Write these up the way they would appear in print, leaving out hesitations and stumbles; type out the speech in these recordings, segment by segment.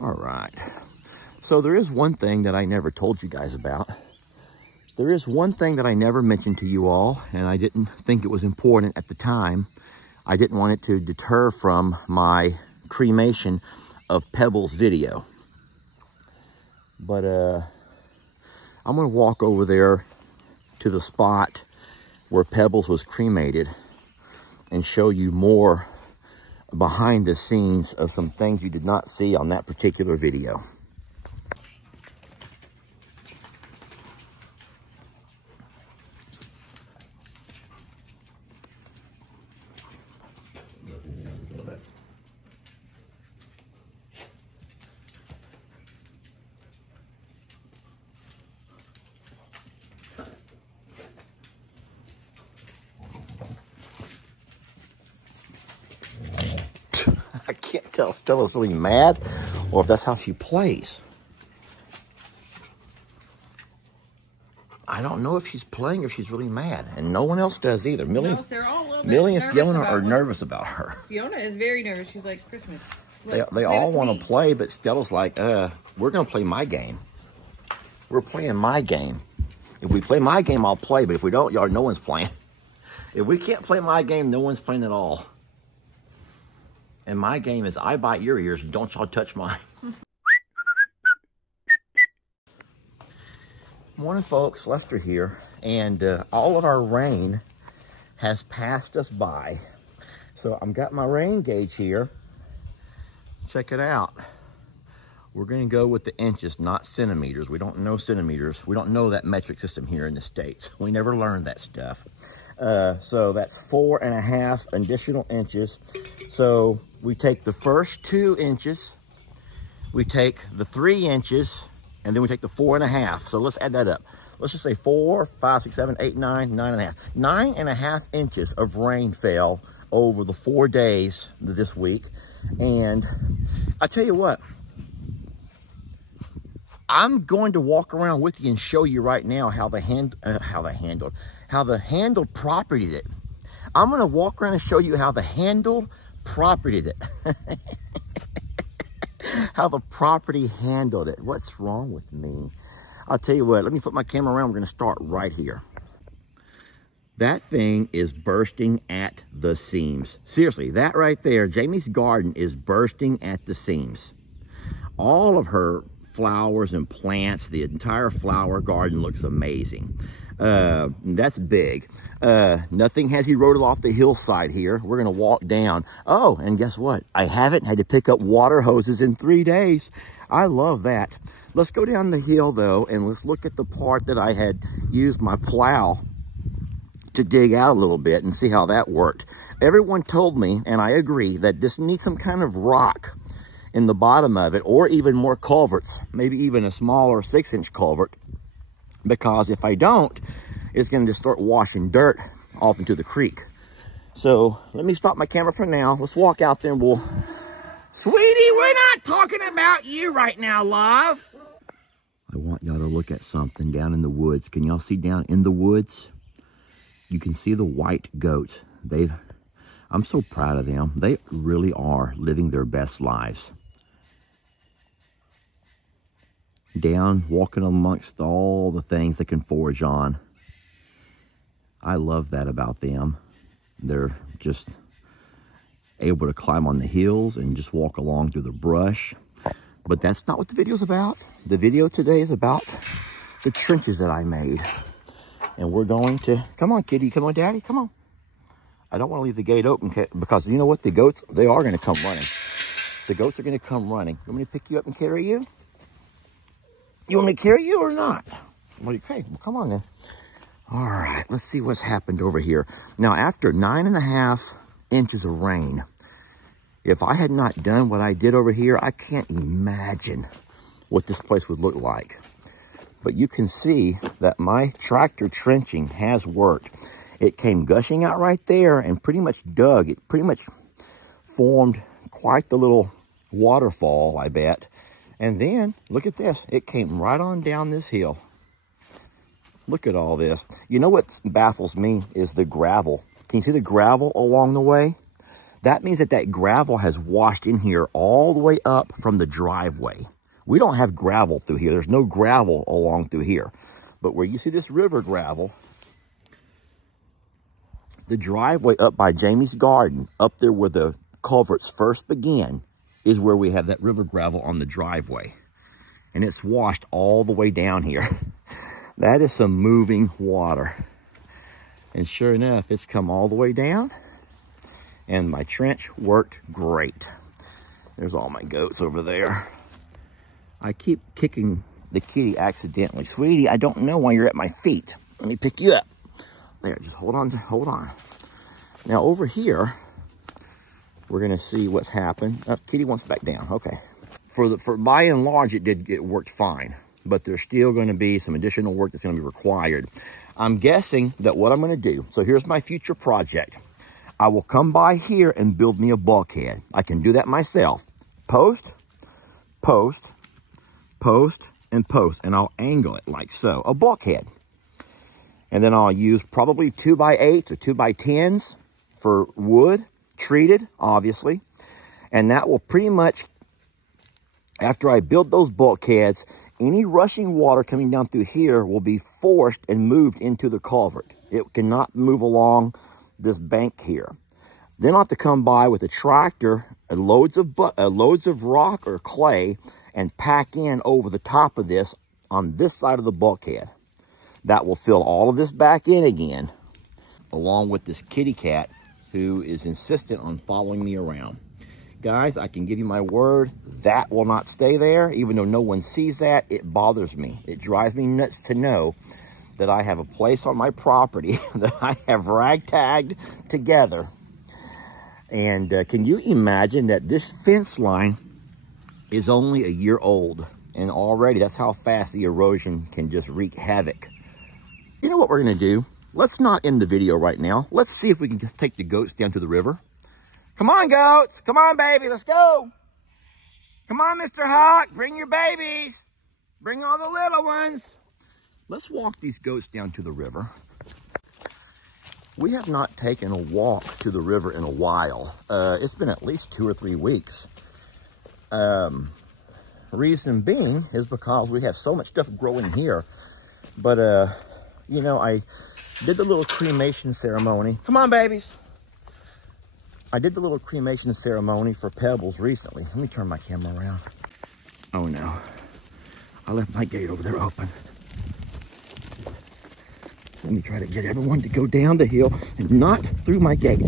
All right. So there is one thing that I never told you guys about. There is one thing that I never mentioned to you all, and I didn't think it was important at the time. I didn't want it to deter from my cremation of Pebbles video. But I'm gonna walk over there to the spot where Pebbles was cremated and show you more behind the scenes of some things you did not see on that particular video. I can't tell if Stella's really mad or if that's how she plays. I don't know if she's playing or if she's really mad, and no one else does either. Millie, Millie and Fiona are nervous about her. Fiona is very nervous. She's like, Christmas. Look, they all want to play, but Stella's like, we're going to play my game. We're playing my game. If we play my game, I'll play, but if we don't, y'all, no one's playing. If we can't play my game, no one's playing at all. And my game is I bite your ears and don't y'all touch mine. Morning, folks. Lester here. And all of our rain has passed us by. So I've got my rain gauge here. Check it out. We're going to go with the inches, not centimeters. We don't know centimeters. We don't know that metric system here in the States. We never learned that stuff. So that's 4.5 additional inches. So we take the first 2 inches, we take the 3 inches, and then we take the 4.5. So let's add that up. Let's just say 4, 5, 6, 7, 8, 9, 9.5. 9.5 inches of rain fell over the 4 days this week. And I tell you what, I'm going to walk around with you and show you right now how the handle propertied it. I'm going to walk around and show you how the handle propertied it. How the property handled it. What's wrong with me? I'll tell you what, let me flip my camera around. We're going to start right here. That thing is bursting at the seams. Seriously, that right there, Jamie's garden is bursting at the seams. All of her flowers and plants, the entire flower garden looks amazing. That's big. Nothing has eroded off the hillside here. We're going to walk down. Oh, and guess what? I haven't had to pick up water hoses in 3 days. I love that. Let's go down the hill though, and let's look at the part that I had used my plow to dig out a little bit and see how that worked. Everyone told me, and I agree, that this needs some kind of rock in the bottom of it, or even more culverts, maybe even a smaller 6-inch culvert, because if I don't, it's going to just start washing dirt off into the creek. So let me stop my camera for now. Let's walk out there and we'll... Sweetie, we're not talking about you right now, love. I want y'all to look at something down in the woods. Can y'all see down in the woods? You can see the white goats. I'm so proud of them. They really are living their best lives. Down, walking amongst all the things they can forage on. I love that about them. They're just able to climb on the hills and just walk along through the brush. But that's not what the video's about. The video today is about the trenches that I made. And we're going to, come on, kitty, come on, daddy, come on. I don't want to leave the gate open because you know what? The goats, they are going to come running. The goats are going to come running. You want me to pick you up and carry you? You want me to carry you or not? Okay, well, come on then. All right, let's see what's happened over here. Now, after 9.5 inches of rain, if I had not done what I did over here, I can't imagine what this place would look like. But you can see that my tractor trenching has worked. It came gushing out right there and pretty much dug. It pretty much formed quite the little waterfall, I bet. And then, look at this. It came right on down this hill. Look at all this. You know what baffles me is the gravel. Can you see the gravel along the way? That means that that gravel has washed in here all the way up from the driveway. We don't have gravel through here. There's no gravel along through here. But where you see this river gravel, the driveway up by Jamie's garden, up there where the culverts first began, is where we have that river gravel on the driveway. And it's washed all the way down here. That is some moving water. And sure enough, it's come all the way down. And my trench worked great. There's all my goats over there. I keep kicking the kitty accidentally. Sweetie, I don't know why you're at my feet. Let me pick you up. There, just hold on, hold on. Now over here, we're gonna see what's happened. Oh, kitty wants back down, okay. For by and large, it worked fine, but there's still gonna be some additional work that's gonna be required. I'm guessing that what I'm gonna do, so here's my future project. I will come by here and build me a bulkhead. I can do that myself. Post, post, post, and post, and I'll angle it like so, a bulkhead. And then I'll use probably 2x8s or 2x10s for wood, treated, obviously. And that will pretty much, after I build those bulkheads, any rushing water coming down through here will be forced and moved into the culvert. It cannot move along this bank here. Then I'll have to come by with a tractor, loads of rock or clay, and pack in over the top of this on this side of the bulkhead. That will fill all of this back in again, along with this kitty cat who is insistent on following me around. Guys, I can give you my word, that will not stay there. Even though no one sees that, it bothers me. It drives me nuts to know that I have a place on my property that I have ragtagged together. And can you imagine that this fence line is only a year old? And already that's how fast the erosion can just wreak havoc. You know what we're gonna do? Let's not end the video right now. Let's see if we can just take the goats down to the river. Come on, goats. Come on, baby. Let's go. Come on, Mr. Hawk. Bring your babies. Bring all the little ones. Let's walk these goats down to the river. We have not taken a walk to the river in a while. It's been at least 2 or 3 weeks. Reason being is because we have so much stuff growing here. But, you know, I did the little cremation ceremony. Come on, babies. I did the little cremation ceremony for Pebbles recently. Let me turn my camera around. Oh no, I left my gate over there open. Let me try to get everyone to go down the hill and not through my gate.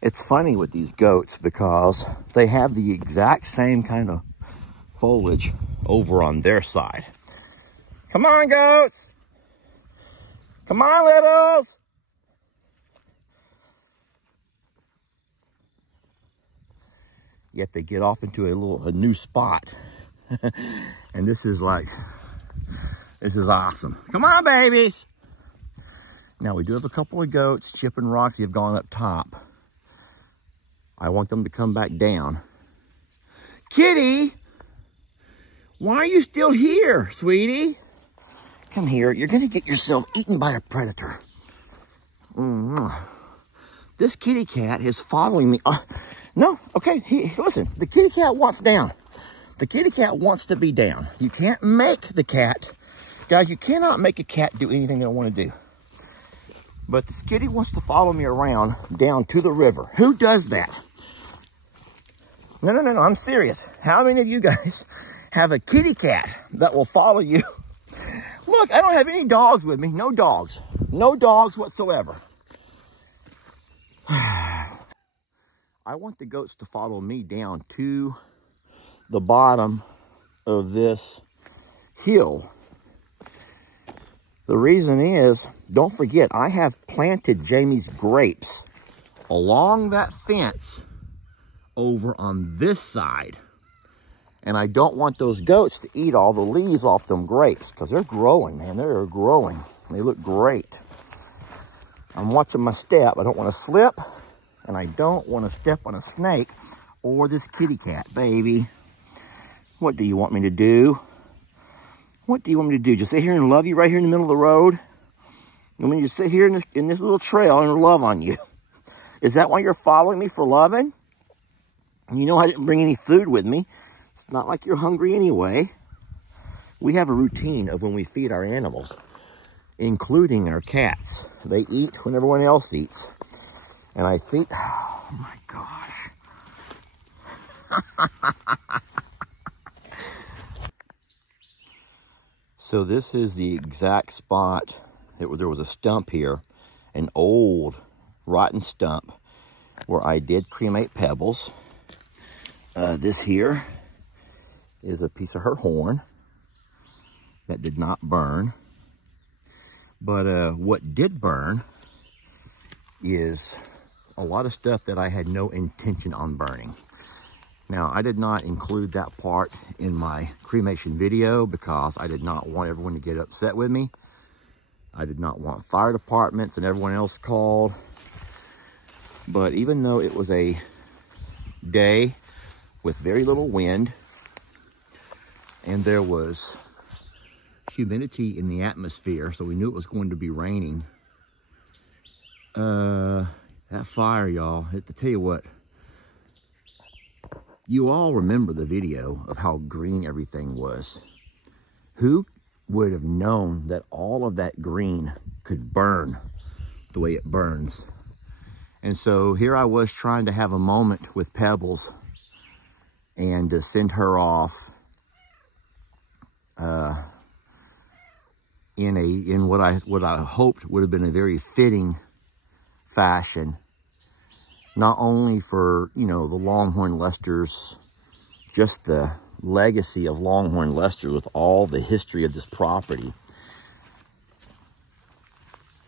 It's funny with these goats because they have the exact same kind of foliage over on their side. Come on, goats. Come on, littles. Yet they get off into a new spot. And this is awesome. Come on, babies. Now we do have a couple of goats. Chip and Roxy have gone up top. I want them to come back down. Kitty, why are you still here, sweetie? Come here. You're going to get yourself eaten by a predator. This kitty cat is following me. No, okay, listen. The kitty cat wants down. The kitty cat wants to be down. You can't make the cat. Guys, you cannot make a cat do anything they want to do. But this kitty wants to follow me around down to the river. Who does that? No, I'm serious. How many of you guys have a kitty cat that will follow you? Look, I don't have any dogs with me. No dogs. No dogs whatsoever. I want the goats to follow me down to the bottom of this hill. The reason is, don't forget, I have planted Jamie's grapes along that fence over on this side. And I don't want those goats to eat all the leaves off them grapes because they're growing, man. They're growing. They look great. I'm watching my step. I don't want to slip, and I don't want to step on a snake or this kitty cat, baby. What do you want me to do? What do you want me to do? Just sit here and love you right here in the middle of the road? I'm going to sit here in this little trail and love on you. Is that why you're following me, for loving? You know I didn't bring any food with me. It's not like you're hungry anyway. We have a routine of when we feed our animals, including our cats. They eat when everyone else eats. And I think, oh my gosh. So this is the exact spot. There was a stump here, an old rotten stump, where I did cremate Pebbles. This here is a piece of her horn that did not burn. But what did burn is a lot of stuff that I had no intention on burning. Now, I did not include that part in my cremation video because I did not want everyone to get upset with me. I did not want fire departments and everyone else called. But even though it was a day with very little wind and there was humidity in the atmosphere, so we knew it was going to be raining, that fire, y'all, I have to tell you what, you all remember the video of how green everything was. Who would have known that all of that green could burn the way it burns? And so here I was trying to have a moment with Pebbles and to send her off in what I hoped would have been a very fitting fashion. Not only for, you know, the Longhorn Lesters, just the legacy of Longhorn Lester with all the history of this property,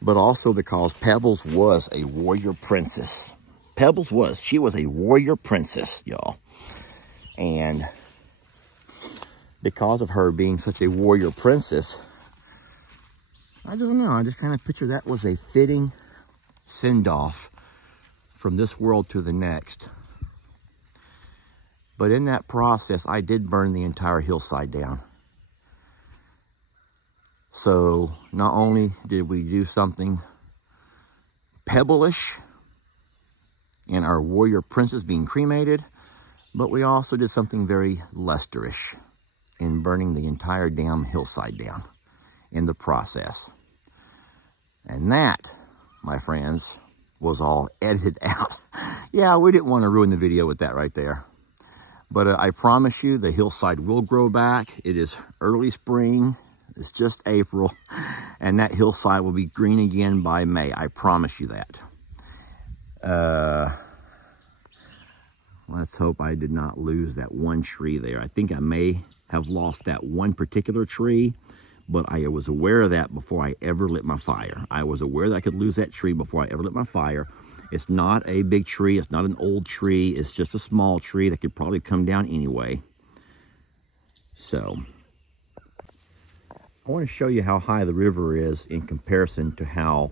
but also because Pebbles was a warrior princess. Pebbles was. She was a warrior princess, y'all. And because of her being such a warrior princess, I don't know, I just kind of picture that was a fitting send-off from this world to the next. But in that process, I did burn the entire hillside down. So not only did we do something Pebble-ish in our warrior princess being cremated, but we also did something very Lesterish in burning the entire damn hillside down in the process. And that, my friends, was all edited out. Yeah, we didn't want to ruin the video with that right there. But I promise you the hillside will grow back. It is early spring. It's just April. And that hillside will be green again by May. I promise you that. Let's hope I did not lose that one tree there. I think I may have lost that one particular tree, but I was aware of that before I ever lit my fire. I was aware that I could lose that tree before I ever lit my fire. It's not a big tree. It's not an old tree. It's just a small tree that could probably come down anyway. So, I want to show you how high the river is in comparison to how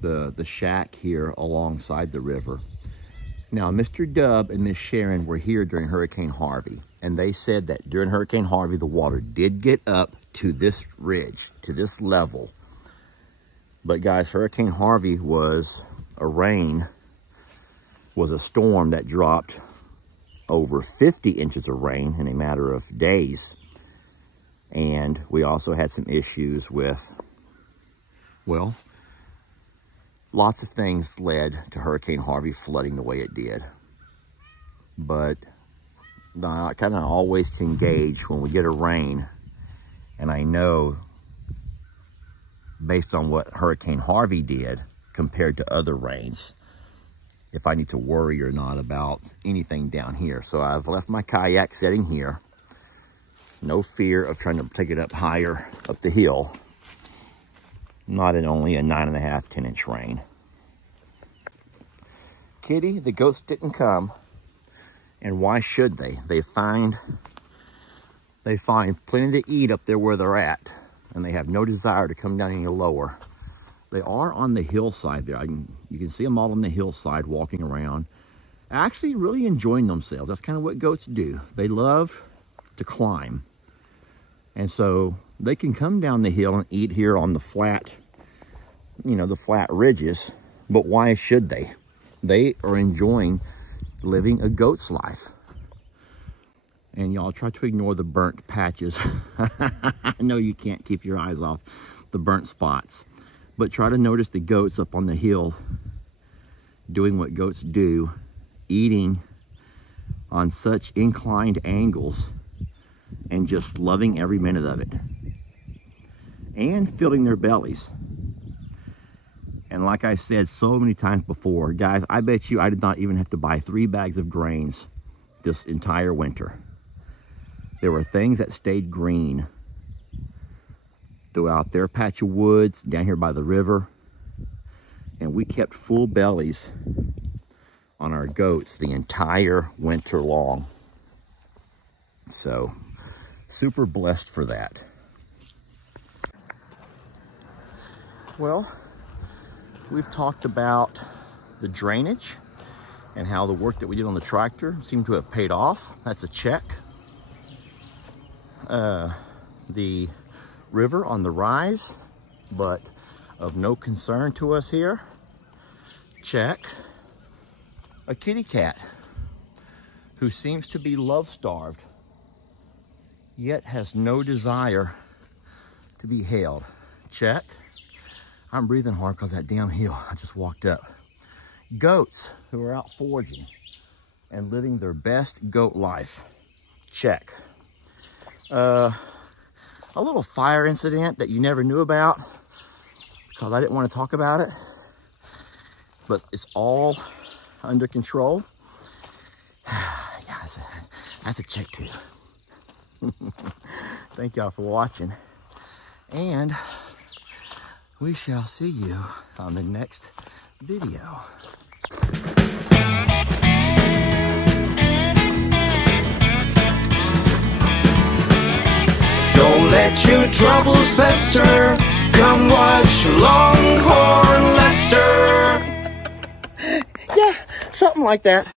the shack here alongside the river. Now, Mr. Dub and Miss Sharon were here during Hurricane Harvey, and they said that during Hurricane Harvey, the water did get up to this ridge, to this level. But guys, Hurricane Harvey was a storm that dropped over 50 inches of rain in a matter of days. And we also had some issues with, well, lots of things led to Hurricane Harvey flooding the way it did. But I kind of always can gauge when we get a rain, and I know based on what Hurricane Harvey did compared to other rains, if I need to worry or not about anything down here. So I've left my kayak sitting here. No fear of trying to take it up higher up the hill. Not in only a 9.5, 10-inch rain. Kitty, the goats didn't come. And why should they? They find plenty to eat up there where they're at. And they have no desire to come down any lower. They are on the hillside there. You can see them all on the hillside walking around. Actually really enjoying themselves. That's kind of what goats do. They love to climb. And so they can come down the hill and eat here on the flat you know, the flat ridges, but why should they? They are enjoying living a goat's life. And y'all try to ignore the burnt patches. I know you can't keep your eyes off the burnt spots, but try to notice the goats up on the hill doing what goats do, eating on such inclined angles and just loving every minute of it and filling their bellies. And like I said so many times before, guys, I bet you I did not even have to buy 3 bags of grains this entire winter. There were things that stayed green throughout their patch of woods down here by the river, and we kept full bellies on our goats the entire winter long. So super blessed for that. Well, we've talked about the drainage and how the work that we did on the tractor seemed to have paid off. That's a check. The river on the rise, but of no concern to us here. Check. A kitty cat who seems to be love-starved, yet has no desire to be held. Check. I'm breathing hard because that damn hill I just walked up. Goats who are out foraging and living their best goat life. Check. A little fire incident that you never knew about because I didn't want to talk about it, but it's all under control. Yeah, that's a check too. Thank y'all for watching, and we shall see you on the next video. Don't let your troubles fester. Come watch Longhorn Lester. Yeah, something like that.